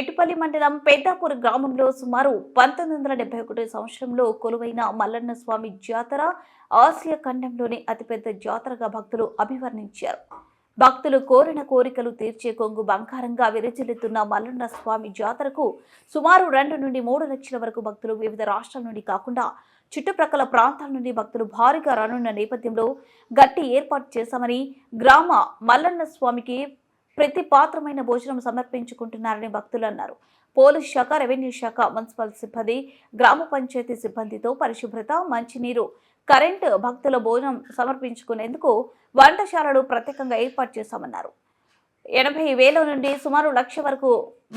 మేటుపల్లి మండలం పెద్దాపూర్ గ్రామంలో సుమారు 1971 సంవత్సరంలో కొలువైన మల్లన్న స్వామి జాతర ఆసియా ఖండంలోని అతిపెద్ద జాతరగా భక్తులు అభివర్ణించారు. భక్తులు కోరిన కోరికలు తీర్చే కొంగు బంగారంగా విరజిల్లుతున్న మల్లన్న స్వామి జాతరకు సుమారు 2 నుండి 3 లక్షల వరకు భక్తులు వివిధ రాష్ట్రాల నుండి కాకుండా చుట్టుప్రక్కల ప్రాంతాల నుండి భక్తులు భారీగా రానున్న నేపథ్యంలో గట్టి ఏర్పాటు చేశామని గ్రామ మల్లన్న స్వామికి ప్రతి పాత్రమైన భోజనం సమర్పించుకుంటున్నారని భక్తులు అన్నారు. పోలీస్ శాఖ, రెవెన్యూ శాఖ, మున్సిపల్ సిబ్బంది, గ్రామ పంచాయతీ సిబ్బందితో పరిశుభ్రత, మంచినీరు, కరెంటు, భక్తుల భోజనం సమర్పించుకునేందుకు వంటశాలలు ప్రత్యేకంగా ఏర్పాటు చేశామన్నారు. 80,000 నుండి సుమారు 1,00,000 వరకు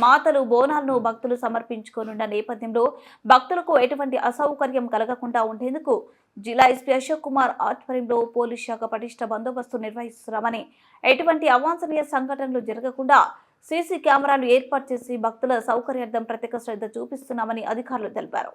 మాతలు బోనాలను భక్తులు సమర్పించుకోనున్న నేపథ్యంలో భక్తులకు ఎటువంటి అసౌకర్యం కలగకుండా ఉండేందుకు జిల్లా ఎస్పీ అశోక్ కుమార్ ఆధ్వర్యంలో పోలీస్ శాఖ పటిష్ట బందోబస్తు నిర్వహిస్తున్నామని, ఎటువంటి అవాంఛనీయ సంఘటనలు జరగకుండా సీసీ కెమెరాలు ఏర్పాటు చేసి భక్తుల సౌకర్యార్థం ప్రత్యేక శ్రద్ధ చూపిస్తున్నామని అధికారులు తెలిపారు.